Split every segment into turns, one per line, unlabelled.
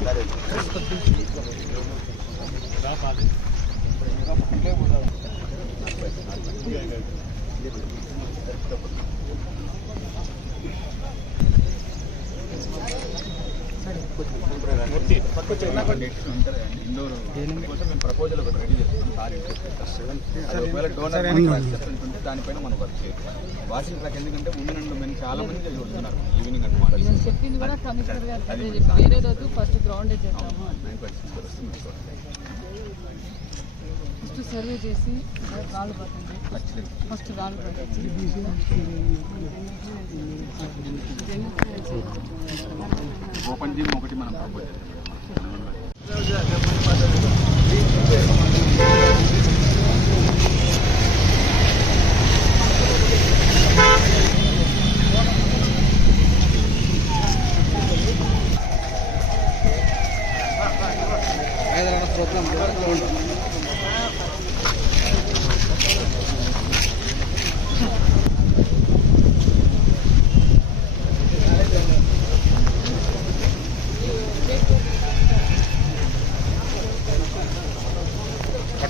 Gracias. దానిపైన మనం work చేయాలి వాషింగ్ ట్రాక్ ఎందుకంటే ముందు నుండి మేము చాలా మంది ఈవినింగ్
చెప్పింది కూడా కమిషనర్ గారు ఫస్ట్ గ్రౌండ్ చేద్దాము? ఫస్ట్ సర్వే చేసి రాళ్ళు ఫస్ట్ రాళ్ళు
ఓపెన్ జిమ్ ఒకటి మనం ప్రపోజ్ చేస్తాం Gracias.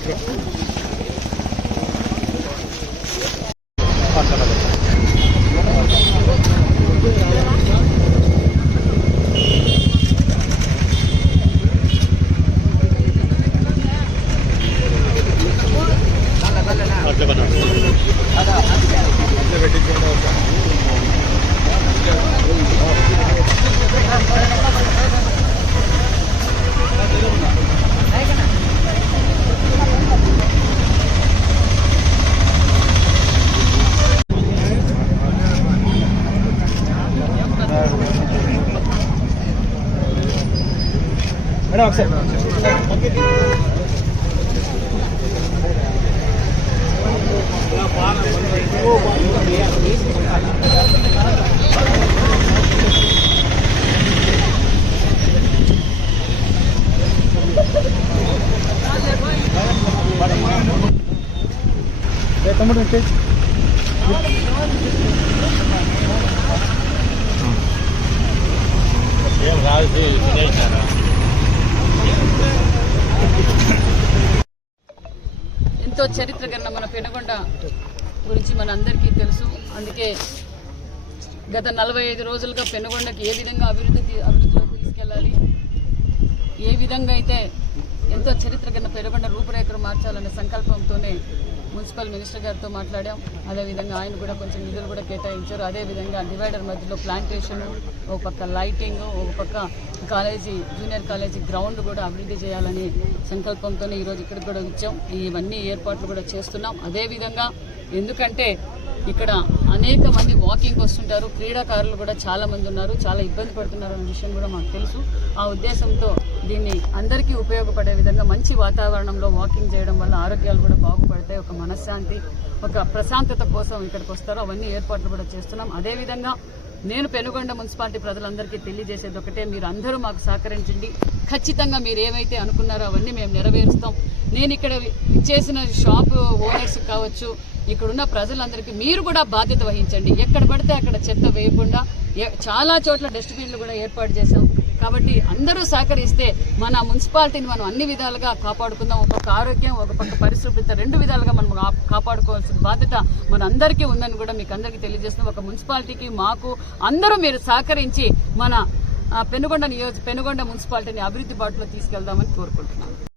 থাকে మేడం ఒకసారి.
తమ్ముడు ఎంతో చరిత్ర కన్నా మన పెనుగొండ గురించి మన అందరికీ తెలుసు. అందుకే గత నలభై ఐదు రోజులుగా పెనుగొండకి ఏ విధంగా అభివృద్ధి తీ- అభివృద్ధిలోకి తీసుకెళ్ళాలి? ఏ విధంగా అయితే ఎంతో చరిత్ర కింద పెనుగొండ రూపురేఖలు మార్చాలనే సంకల్పంతోనే మున్సిపల్ మినిస్టర్ గారితో మాట్లాడాం. అదేవిధంగా ఆయన కూడా కొంచెం నిధులు కూడా కేటాయించారు. అదేవిధంగా డివైడర్ మధ్యలో ప్లాంటేషన్ ఒక పక్క లైటింగ్ ఒక పక్క కాలేజీ జూనియర్ కాలేజీ గ్రౌండ్ కూడా అభివృద్ధి చేయాలని సంకల్పంతోనే ఈరోజు ఇక్కడికి కూడా వచ్చాం. ఇవన్నీ ఏర్పాట్లు కూడా చేస్తున్నాం. అదేవిధంగా ఎందుకంటే ఇక్కడ అనేక మంది వాకింగ్ వస్తుంటారు. క్రీడాకారులు కూడా చాలా మంది ఉన్నారు. చాలా ఇబ్బంది పడుతున్నారు అనే విషయం కూడా మాకు తెలుసు. ఆ ఉద్దేశంతో దీన్ని అందరికీ ఉపయోగపడే విధంగా మంచి వాతావరణంలో వాకింగ్ చేయడం వల్ల ఆరోగ్యాలు కూడా బాగుపడతాయి. ఒక మనశ్శాంతి ఒక ప్రశాంతత కోసం ఇక్కడికి వస్తారు. అవన్నీ ఏర్పాట్లు కూడా చేస్తున్నాం. అదేవిధంగా నేను పెనుగొండ మున్సిపాలిటీ ప్రజలందరికీ తెలియజేసేది ఒకటే. మీరు అందరూ మాకు సహకరించండి. ఖచ్చితంగా మీరు ఏమైతే అనుకున్నారో అవన్నీ మేము నెరవేరుస్తాం. నేను ఇక్కడ చేసిన షాప్ ఓనర్స్ కావచ్చు ఇక్కడున్న ప్రజలందరికీ మీరు కూడా బాధ్యత వహించండి. ఎక్కడ పడితే అక్కడ చెత్త వేయకుండా చాలా చోట్ల డస్ట్బిన్లు కూడా ఏర్పాటు చేశాం. కాబట్టి అందరూ సహకరిస్తే మన మున్సిపాలిటీని మనం అన్ని విధాలుగా కాపాడుకుందాం. ఒక పక్క ఆరోగ్యం ఒక పక్క పరిశుభ్రత రెండు విధాలుగా మనం కాపాడుకోవాల్సిన బాధ్యత మన అందరికీ ఉందని కూడా మీకు అందరికీ తెలియజేస్తున్నాం. ఒక మున్సిపాలిటీకి మాకు అందరూ మీరు సహకరించి మన పెనుగొండ నియోజక పెనుగొండ మున్సిపాలిటీని అభివృద్ధి బాటలో తీసుకెళ్దామని కోరుకుంటున్నాను